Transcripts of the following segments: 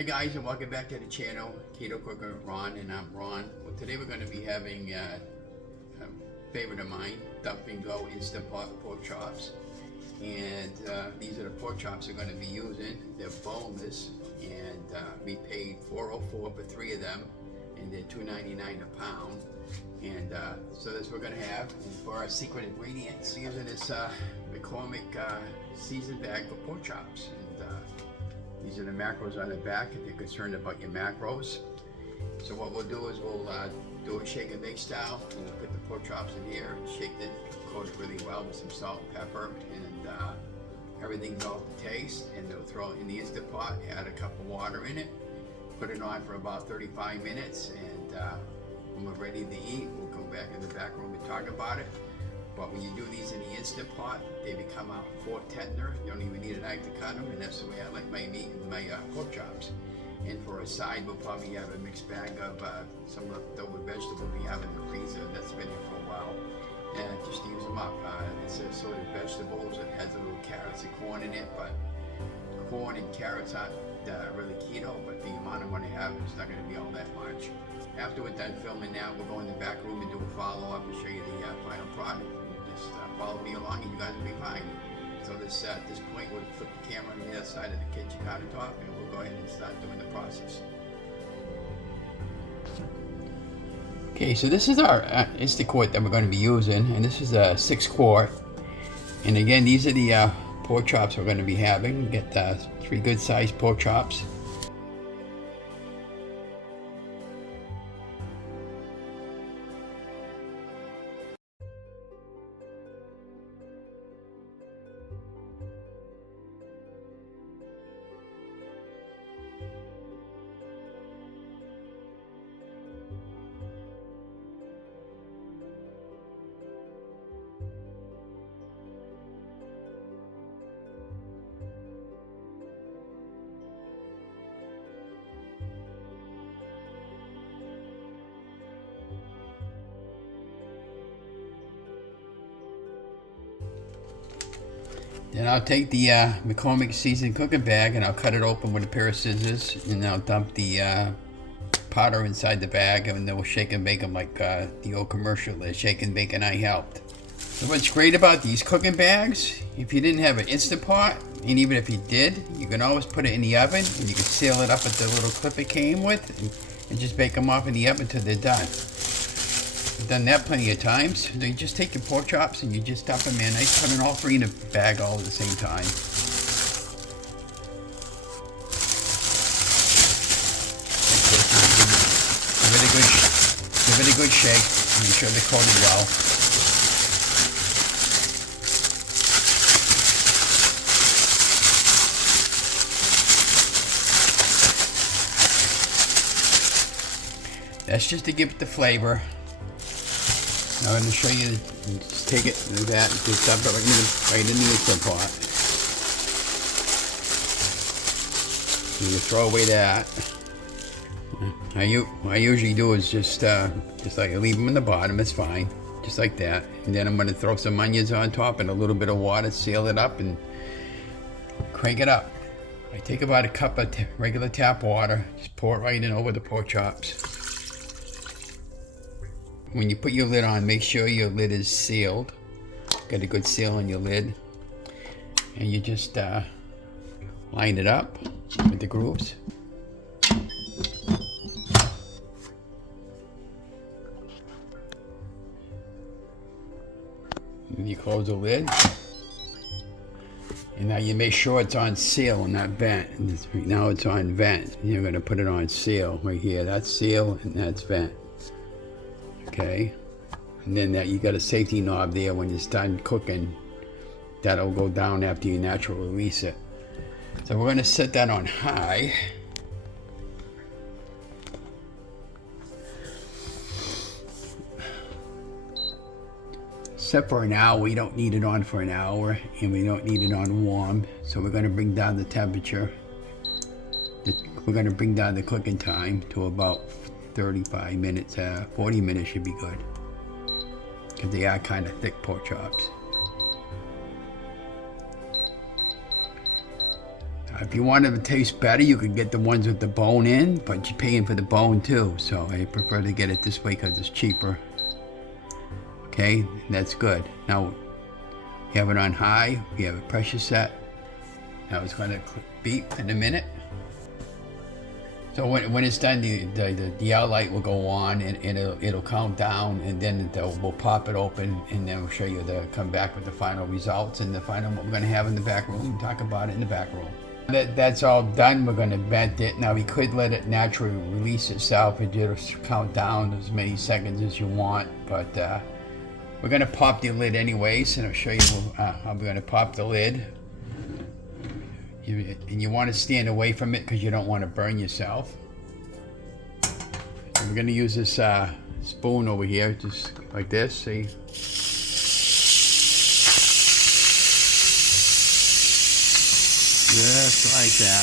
Hi guys, and welcome back to the channel, Keto Cooking with Ron, and I'm Ron. Well, today we're going to be having a favorite of mine, Dump and Go Instant Pot pork chops. And these are the pork chops we're going to be using. They're boneless, and we paid $4.04 for 3 of them, and they're $2.99 a pound. And so that's what we're going to have. And for our secret ingredients, using this McCormick seasoned bag for pork chops. And these are the macros on the back if you're concerned about your macros. So what we'll do is we'll do a shake and bake style, and we'll put the pork chops in here and shake it, coat it really well with some salt and pepper, and everything's all to taste. And they'll throw it in the Instant Pot, add a cup of water in it, put it on for about 35 minutes, and when we're ready to eat, we'll go back in the back room and talk about it. But when you do these in the Instant Pot, they become out more tender. You don't even need a knife to cut them, and that's the way I like my meat and my pork chops. And for a side, we'll probably have a mixed bag of some leftover vegetables we have in the freezer that's been here for a while. And just use them up. It's a sort of vegetables. It has a little carrots and corn in it, but corn and carrots aren't really keto, but the amount I'm going to have is not going to be all that much. After we're done filming now, we'll go in the back room and do a follow-up and show you the final product. Just follow me along and you guys will be fine. So at this point, we'll flip the camera on the other side of the kitchen countertop, and we'll go ahead and start doing the process. Okay, so this is our Instant Quart that we're going to be using, and this is a 6 quart. And again, these are the pork chops we're going to be having. We get 3 good sized pork chops. Then I'll take the McCormick seasoned cooking bag and I'll cut it open with a pair of scissors, and I'll dump the powder inside the bag, and then we'll shake and bake them like the old commercial there, Shake and Bake and I Helped. So what's great about these cooking bags, if you didn't have an Instant Pot, and even if you did, you can always put it in the oven, and you can seal it up with the little clip it came with, and just bake them off in the oven till they're done. I've done that plenty of times. So you just take your pork chops and you just dump them in. I put in all 3 in a bag all at the same time. Give it a good shake. Make sure they're coated well. That's just to give it the flavor. Now I'm going to show you, just take it like that and just dump it right in the Instant Pot. And you throw away that. What I usually do is just like I leave them in the bottom, it's fine. Just like that. And then I'm going to throw some onions on top and a little bit of water, seal it up and crank it up. I take about a cup of regular tap water, just pour it right in over the pork chops. When you put your lid on, make sure your lid is sealed. Got a good seal on your lid. And you just line it up with the grooves. And you close the lid. And now you make sure it's on seal and not vent. And right now it's on vent. You're going to put it on seal right here. That's seal and that's vent. Okay, and then you got a safety knob there. When it's done cooking, that'll go down after you naturally release it. So we're going to set that on high. Set for an hour. We don't need it on for an hour, and we don't need it on warm. So we're going to bring down the temperature. We're going to bring down the cooking time to about 35 minutes, 40 minutes should be good, because they are kind of thick pork chops. If you want it to taste better, you can get the ones with the bone in, but you're paying for the bone too. So I prefer to get it this way because it's cheaper. Okay, that's good. Now, you have it on high, you have a pressure set. Now it's going to beep in a minute. So when it's done, the out light will go on and it'll count down, and then we'll pop it open, and then we'll show you come back with the final results and the final what we're going to have in the back room. Talk about it in the back room. That's all done. We're going to vent it. Now we could let it naturally release itself. It'll count down as many seconds as you want, but we're going to pop the lid anyways, and I'll show you how we're going to pop the lid. And you want to stand away from it because you don't want to burn yourself. So we're going to use this spoon over here, just like this, see? Just like that.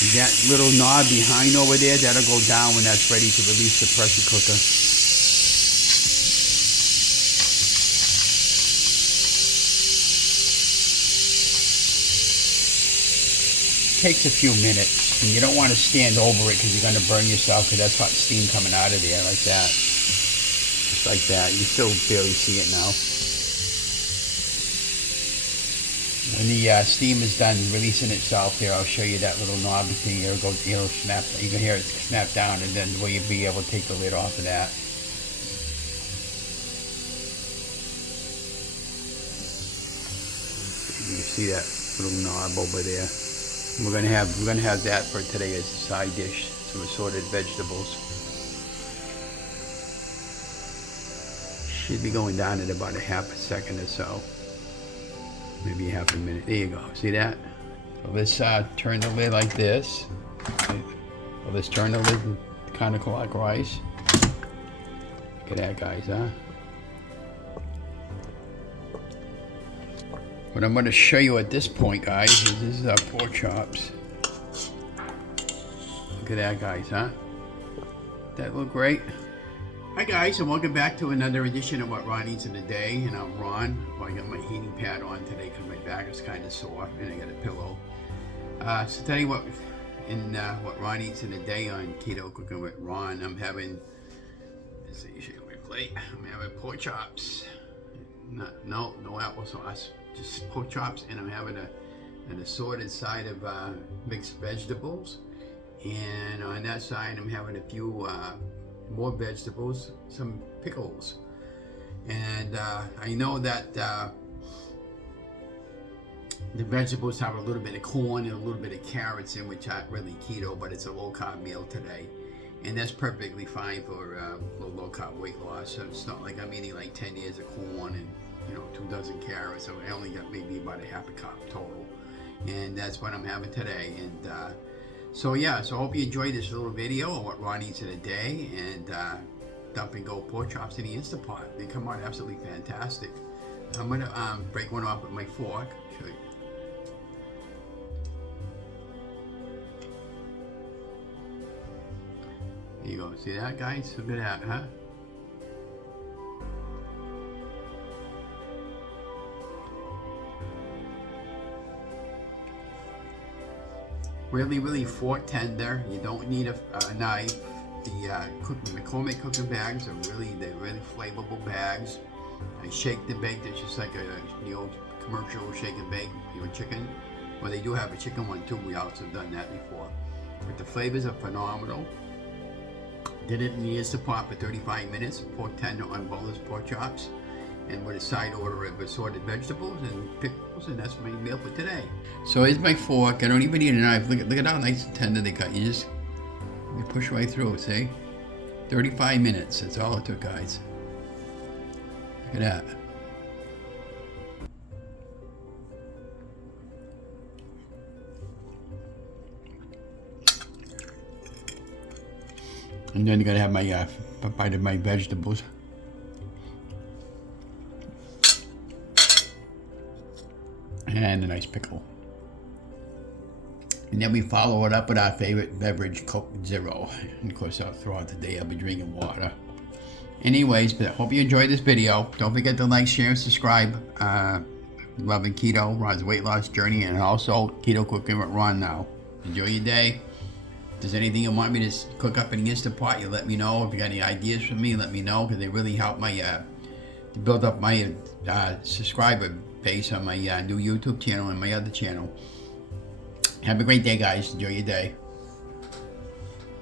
And that little knob behind over there, that'll go down when that's ready to release the pressure cooker. Takes a few minutes, and you don't want to stand over it because you're going to burn yourself, because that's hot steam coming out of there like that. Just like that. You still barely see it now. When the steam is done releasing itself there, I'll show you that little knob thing. It'll snap. You can hear it snap down, and then you'll be able to take the lid off of that. You can see that little knob over there. We're gonna have that for today as a side dish, some assorted vegetables. Should be going down in about a half a second or so, maybe half a minute. There you go. See that? So let's turn the lid like this. So let's turn the lid counterclockwise. Look at that, guys, huh? What I'm going to show you at this point, guys, is this is our pork chops. Look at that, guys, huh? That look great? Hi, guys, and welcome back to another edition of What Ron Eats in a Day. And I'm Ron. Well, I got my heating pad on today because my back is kind of sore, and I got a pillow. So tell you what, What Ron Eats in a Day on Keto Cooking with Ron, I'm having, let's see, show you my plate. I'm having pork chops. No applesauce. Just pork chops, and I'm having an assorted side of mixed vegetables, and on that side I'm having a few more vegetables, some pickles, and I know that the vegetables have a little bit of corn and a little bit of carrots in, which aren't really keto, but it's a low carb meal today, and that's perfectly fine for low carb weight loss. So it's not like I'm eating like 10 ears of corn and 2 dozen carrots, so I only got maybe about a half a cup total, and that's what I'm having today. And so I hope you enjoyed this little video of what Ron eats in a day, and dump and go pork chops in the Instant Pot. They come out absolutely fantastic. I'm gonna break one off with my fork. Show you. There you go. See that, guys? Look at that, huh? Really fork tender. You don't need a knife. The McCormick cooking bags are really flavorful bags. I shake and bake. It's just like the old commercial shake and bake your chicken. Well, they do have a chicken one too. We also done that before. But the flavors are phenomenal. Did it in the Instant Pot for 35 minutes. Pork tender on boneless pork chops, and with a side order of assorted vegetables and pickles, and that's my meal for today. So here's my fork. I don't even need a knife. Look at how nice and tender they cut. You push right through it, see? 35 minutes, that's all it took, guys. Look at that. And then you're gonna have my bite of my vegetables. And a nice pickle. And then we follow it up with our favorite beverage, Coke Zero. And of course, throughout the day, I'll be drinking water. Anyways, but I hope you enjoyed this video. Don't forget to like, share, and subscribe. Lovin Keto, Ron's weight loss journey, and also Keto Cooking with Ron now. Enjoy your day. If there's anything you want me to cook up in the Instant Pot, you let me know. If you got any ideas for me, let me know, because they really help my to build up my subscriber base on my new YouTube channel and my other channel. Have a great day, guys. Enjoy your day.